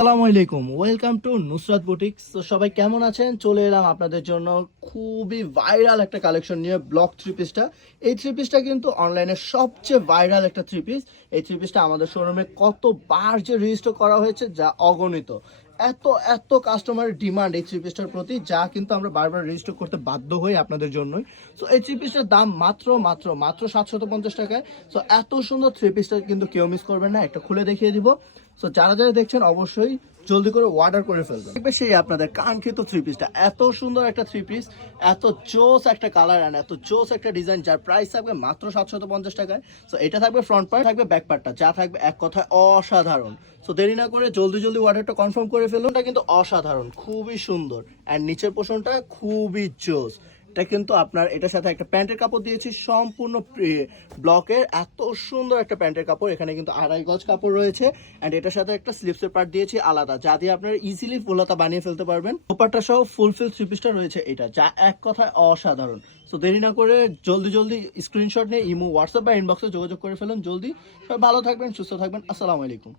আসসালামু আলাইকুম, welcome to Nusrat boutiques. তো সবাই কেমন আছেন? চলে এলাম আপনাদের জন্য খুবই ভাইরাল একটা কালেকশন নিয়ে ব্লক থ্রি পিসটা এই থ্রি পিসটা কিন্তু অনলাইনে সবচেয়ে ভাইরাল একটা থ্রি পিস এই থ্রি পিসটা আমাদের শোরুমে কতবার যে রেজিস্টার করা হয়েছে, যা অগণিত। এত এত কাস্টমারের ডিমান্ড এই থ্রি পিসটার প্রতি, যা কিন্তু আমরা বারবার রেজিস্টার করতে বাধ্য হই আপনাদের জন্যই। সো এই থ্রি পিসটার দাম মাত্র মাত্র মাত্র সাতশত পঞ্চাশ টাকায়। সো এত সুন্দর থ্রি পিসটা কিন্তু কেউ মিস করবেন না, একটা খুলে দেখিয়ে দিব। সো যারা যারা দেখছেন, অবশ্যই জলদি করে অর্ডার করে ফেলবেন। সেই আপনাদের কাঙ্ক্ষিত থ্রি পিসটা এত সুন্দর একটা থ্রি পিস এত জোস একটা কালার অ্যান্ড এত জোস একটা ডিজাইন যার প্রাইস থাকবে মাত্র সাতশত পঞ্চাশ টাকায়। সো এটা থাকবে ফ্রন্ট পার্ট থাকবে ব্যাক পার্টটা যা থাকবে এক কথায় অসাধারণ। সো দেরি না করে জলদি জলদি অর্ডারটা কনফার্ম করে ফেলুন। কিন্তু অসাধারণ, খুবই সুন্দর। অ্যান্ড নিচের পোষণটা খুবই জোস। এটা কিন্তু আপনার, এটার সাথে একটা প্যান্টের কাপড় দিয়েছি, সম্পূর্ণ ব্লকের এত সুন্দর একটা প্যান্টের কাপড়, এখানে কিন্তু আড়াই গজ কাপড় রয়েছে অ্যান্ড এটার সাথে একটা স্লিপসের পার্ট দিয়েছি আলাদা, যা দিয়ে আপনারা ইজিলি ফুলতা বানিয়ে ফেলতে পারবেন। ওপারটা সহ ফুলফিল থ্রি পিসটা রয়েছে এটা, যা এক কথায় অসাধারণ। সো দেরি না করে জলদি জলদি স্ক্রিনশট নিয়ে ইমো হোয়াটসঅ্যাপ বা ইনবক্সে যোগাযোগ করে ফেলুন, জলদি। সবাই ভালো থাকবেন, সুস্থ থাকবেন, আসসালামু আলাইকুম।